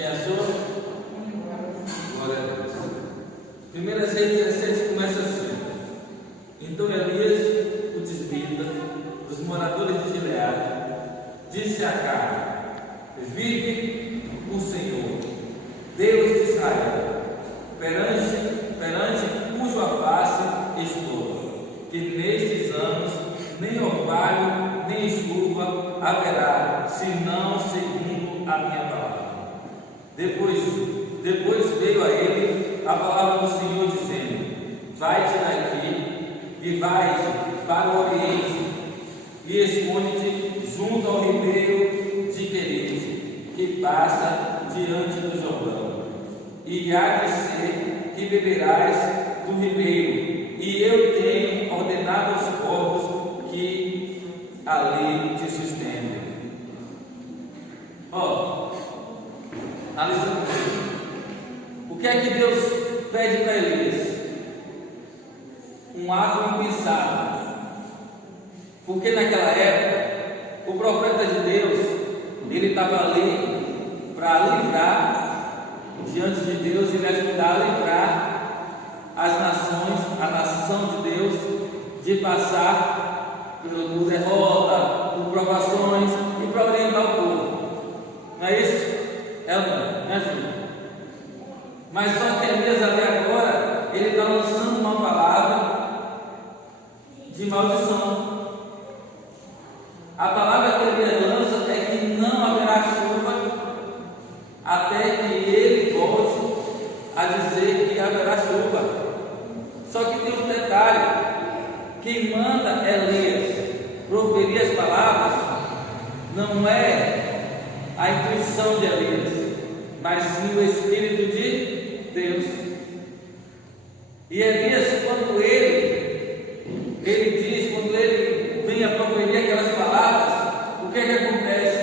Quem achou? Glória a Deus. 1 Reis 17 começa assim: Então Elias, o tisbita, dos moradores de Gileade, disse a Acabe: Vive o Senhor, Deus de Israel, perante cuja face estou, que nestes anos nem orvalho nem chuva haverá, senão segundo a minha palavra. Depois veio a ele a palavra do Senhor, dizendo: Vai-te daqui e vai-te para o oriente e esconde-te junto ao ribeiro de Querite, que passa diante do Jordão. E há de ser que beberás do ribeiro, e eu tenho ordenado aos povos que ali te sustentem. Analisando o que é que Deus pede para Elias? Um ato impensado, porque naquela época o profeta de Deus, ele estava ali para livrar diante de Deus, ele ajudar a livrar as nações, a nação de Deus, de passar por derrota, por provações, e para orientar o povo. Não é isso? É ou não? Me ajuda. Mas só que Elias ali agora, ele está lançando uma palavra de maldição. A palavra que Elias lança é que não haverá chuva até que ele volte a dizer que haverá chuva. Só que tem um detalhe: quem manda Elias proferir as palavras não é a intuição de Elias, mas sim o Espírito de Deus. E Elias, quando ele diz, quando ele vem a proferir aquelas palavras, o que é que acontece?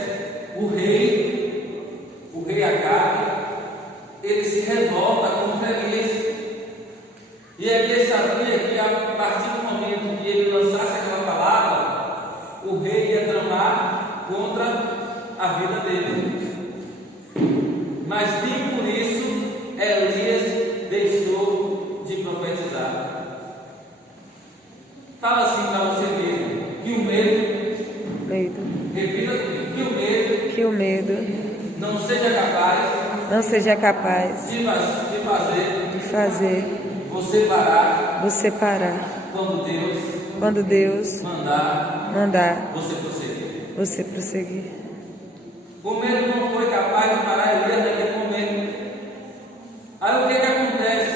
O rei Acabe, ele se revolta contra Elias. E Elias sabia que a partir do momento que ele lançasse aquela palavra, o rei ia tramar contra a vida dele. Mas nem por isso Elias deixou de profetizar. Fala assim para você mesmo: que o medo, repita comigo, que o medo não seja capaz de fazer você parar quando Deus mandar você prosseguir. O medo não foi capaz de parar Elias naquele momento. Aí o que acontece?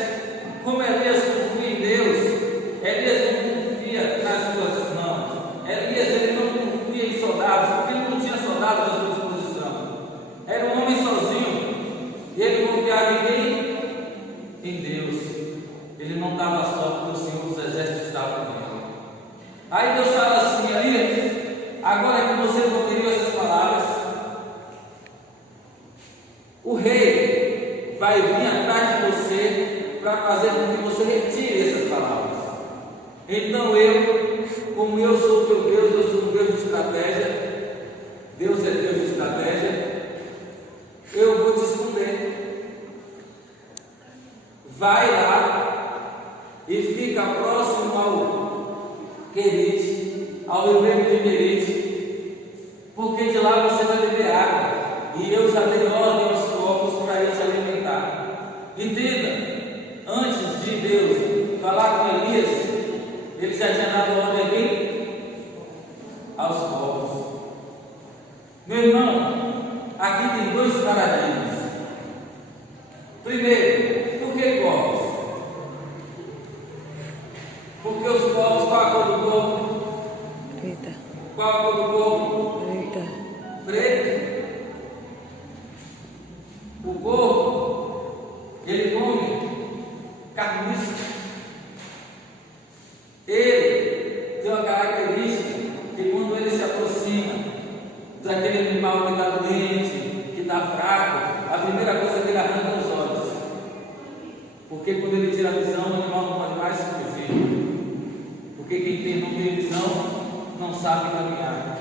Como Elias confia em Deus, Elias não confia nas suas mãos. Elias, ele não confia em soldados, porque ele não tinha soldados à sua disposição. Era um homem sozinho, e ele confiava em quem? Em Deus. Ele não estava só, porque o Senhor dos Exércitos estava com ele. Aí Deus fala assim: Elias, agora que você proferiu essas palavras, o rei vai vir atrás de você para fazer com que você retire essas palavras. Então como eu sou o teu Deus, eu sou um Deus de estratégia, Deus é Deus de estratégia, eu vou te esconder. Vai lá e fica próximo ao Querite, ao ribeiro de Querite, porque de lá você vai beber água, e eu já dei ordem aos povos para ir te alimentar. Entenda, antes de Deus falar com Elias, ele já tinha dado ordem a quem? Aos povos. Meu irmão, aqui tem dois paradigmas. Primeiro, por que povos? Porque os povos, qual a cor do povo? Preta. Qual a cor do povo? Preta. Preto. O povo, ele come carniça. Ele tem uma característica que quando ele se aproxima daquele animal que está doente, que está fraco, a primeira coisa que ele arranca os olhos. Porque quando ele tira a visão, o animal não pode mais fugir. Porque quem não tem visão não sabe caminhar.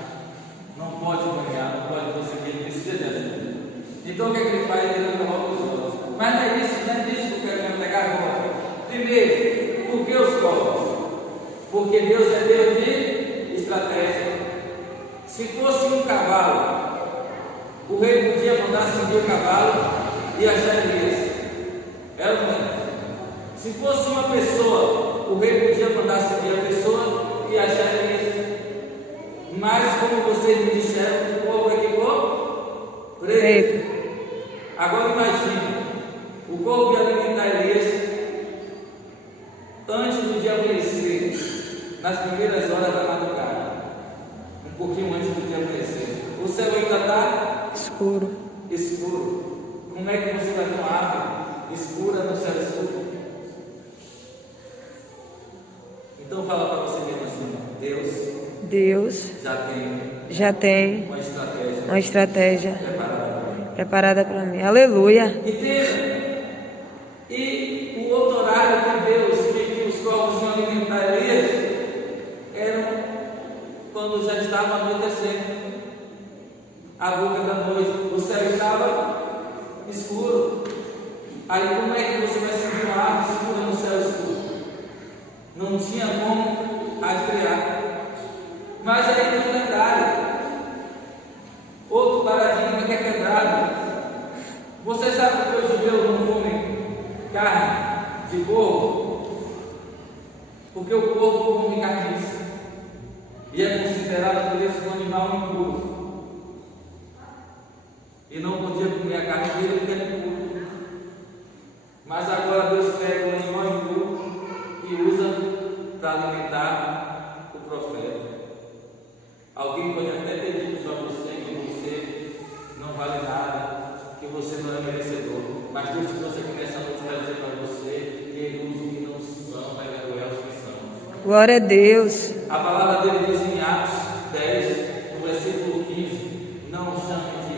Não pode caminhar, não pode conseguir, ele precisa de ajuda. Então o que é que ele faz? Ele coloca os olhos. Mas não é disso que eu quero me pegar agora. Primeiro, por que os corvos? Porque Deus é Deus de estratégia. Se fosse um cavalo, o rei podia mandar seguir o cavalo e achar Elias. Era o mesmo. Se fosse uma pessoa, o rei podia mandar seguir a pessoa e achar Elias. Mas, como vocês me disseram, o povo ficou preso. Agora imagine, o povo ia alimentar Elias antes do dia amanhecer, nas primeiras horas da madrugada, um pouquinho antes do dia amanhecer. O céu ainda está escuro. Como é que você vai ter uma árvore escura no céu escuro? Então fala para você mesmo assim: Deus já tem uma estratégia preparada para mim. Aleluia. Entenda? E o outro horário que Deus, que os corvos iam alimentar Elias, era quando já estava anoitecendo, a boca da noite, o céu estava escuro. Aí como é que você vai seguir uma árvore escura no céu escuro? Não tinha como rastrear. Mas aí tem um detalhe, outro paradigma que é quebrado. Você sabe que os judeus não comem carne de porco? Porque o porco come carniça e é considerado por eles um animal impuro. E não podia comer a carne dele porque era impuro. Mas agora Deus pega o animal impuro e usa para alimentar o profeta. Alguém pode até ter dito para você que você não vale nada, que você não é merecedor, mas Deus te trouxe aqui nessa noite para dizer para você que Ele usa o que não são, vai vergonhar os que são. Glória a Deus. A palavra dele diz em Atos 10, no versículo 15: não chame de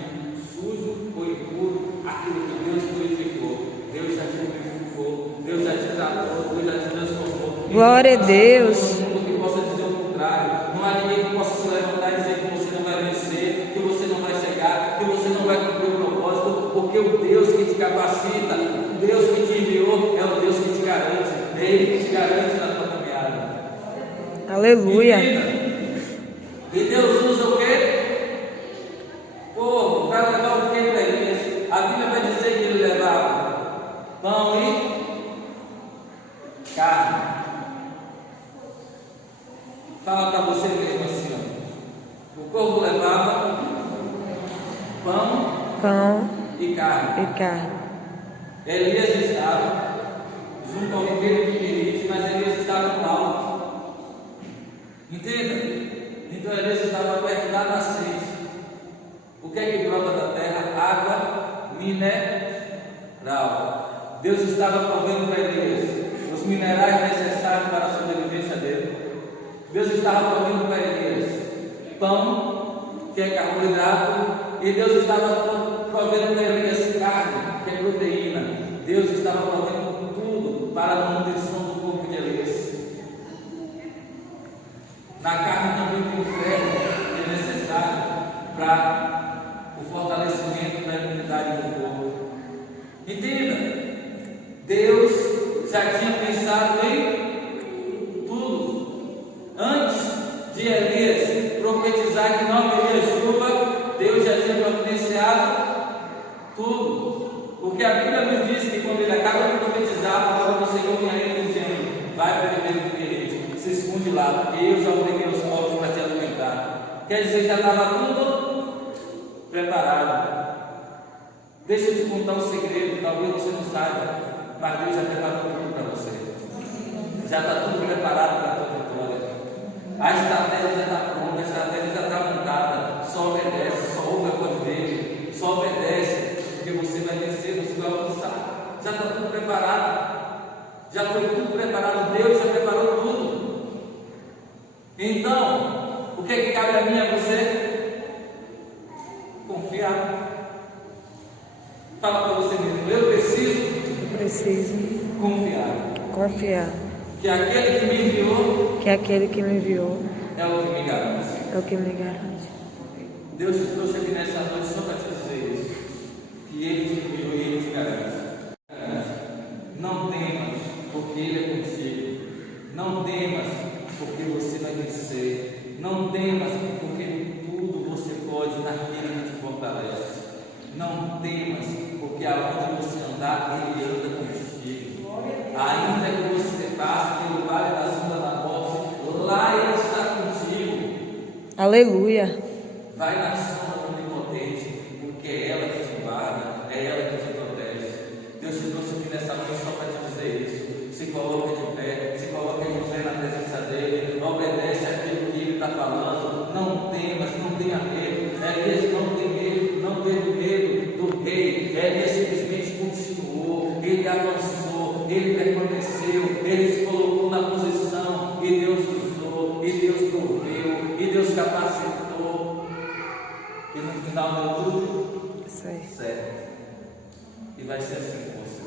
sujo ou impuro aquilo que Deus purificou. Deus já te purificou, Deus já te tratou, Deus já te transformou. Glória a Deus. Que possa dizer o contrário. Não há ninguém que possa se levantar e dizer que você não vai vencer, que você não vai chegar, que você não vai cumprir o propósito, porque o Deus que te capacita, o Deus que te enviou, é o Deus que te garante, é Ele que te garante na tua caminhada. Aleluia. E Deus usa o quê? Povo, para levar o que para Elias? A Bíblia vai dizer que ele levava pão e carne. Fala para você mesmo assim, ó. O povo levava pão e carne. Elias estava junto ao ribeiro de Querite, mas Elias estava no alto. Entenda? Então Elias estava perto da nascente. O que é que brota da terra? Água mineral. Deus estava provendo para Elias os minerais necessários para a sobrevivência dele. Deus estava provendo para Elias pão, que é carboidrato, e Deus estava provendo para Elias carne, que é proteína. Deus estava provendo tudo para a manutenção do corpo de Elias. Na carne também tem o ferro, que é necessário para o fortalecimento da imunidade do corpo. Entenda, Deus já tinha pensado em tudo. Antes de Elias profetizar que não haveria chuva, Deus já tinha providenciado tudo. Porque a Bíblia nos diz que quando ele acaba de profetizar, a palavra do Senhor vem a ele dizendo: vai para o ribeiro do Querite, se esconde lá, porque eu já ordenei os povos para te alimentar. Quer dizer, já estava tudo preparado. Deixa eu te contar um segredo, talvez você não saiba, mas Deus já preparou tudo para você. Já está tudo preparado para a tua vitória. A estratégia já está pronta, a estratégia já está montada. Só obedece, só ouve a voz dele, só obedece, porque você vai vencer, você vai alcançar. Já está tudo preparado. Já foi tudo preparado. Deus já preparou tudo. Então, o que é que cabe a mim e a você? Confiar. Fala para você mesmo: eu preciso confiar. Que aquele que me enviou é o que me garante. Deus te trouxe aqui nessa noite só para te dizer isso. E Ele te criou e Ele te garante. Não temas, porque Ele é contigo. Não temas, porque você vai vencer. Não temas, porque tudo você pode naquele que te fortalece. Não temas, porque aonde você andar, Ele anda contigo. Ainda que você passe pelo vale da sombra da morte, lá Ele está contigo. Aleluia. Vai na sombra onipotente, porque é ela que te guarda, é ela que te protege. Deus te trouxe aqui nessa noite só para te dizer isso. Se coloca de pé na presença dele, obedece aquilo que ele está falando. Não temas, não tenha medo. Elias não tem medo, não teve medo do rei. Elias simplesmente continuou, ele avançou, ele permaneceu, ele se colocou na posição e Deus usou, e Deus proveu, e Deus capacitou. E no final deu tudo certo. E vai ser assim com você.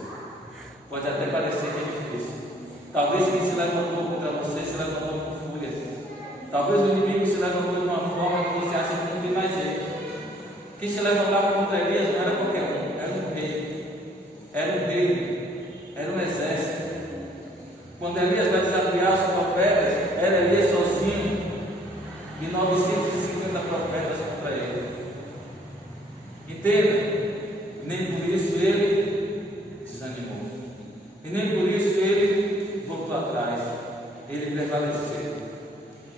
Pode até parecer que é difícil. Talvez quem se levantou contra você se levantou com fúria. Talvez o inimigo se levantou de uma forma que você acha que não tem mais jeito. Quem se levantava contra Elias não era qualquer um, era um rei. Era um rei, era um exército. Quando Elias vai desafiar os profetas, era Elias sozinho e 950 profetas contra ele. Entenda? Nem por isso ele desanimou. E nem por isso ele voltou atrás. Ele prevaleceu.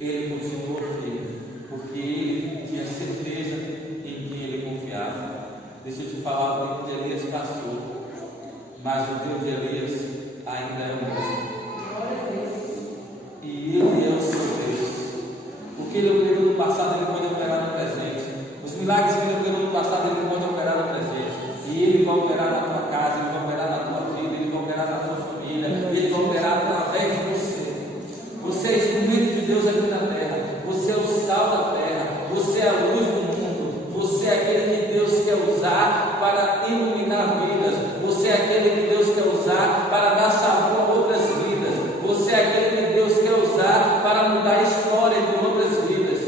Ele continuou firme. Porque ele tinha certeza em quem ele confiava. Deixa eu te falar, o tempo de Elias passou. Mas o Deus de Elias ainda é o mesmo. E ele é o seu Deus. O que ele operou no passado, ele pode operar no presente. Os milagres que ele operou no passado, ele pode operar no presente. E ele vai operar na tua casa, ele vai operar na tua vida, ele vai operar na tua família, ele vai operar através de você. Você é instrumento de Deus aqui na terra. Você é o sal da terra. Você é a luz do mundo. Você é aquele que Deus quer usar para iluminar vidas. Você é aquele que Deus quer usar para dar sabor a outras vidas. Você é aquele que Deus quer usar para mudar a história de outras vidas.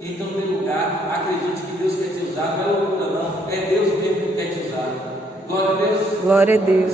Então, em primeiro lugar, acredite que Deus quer te usar. Não é loucura, não. É Deus mesmo que quer te usar. Glória a Deus. Glória a Deus.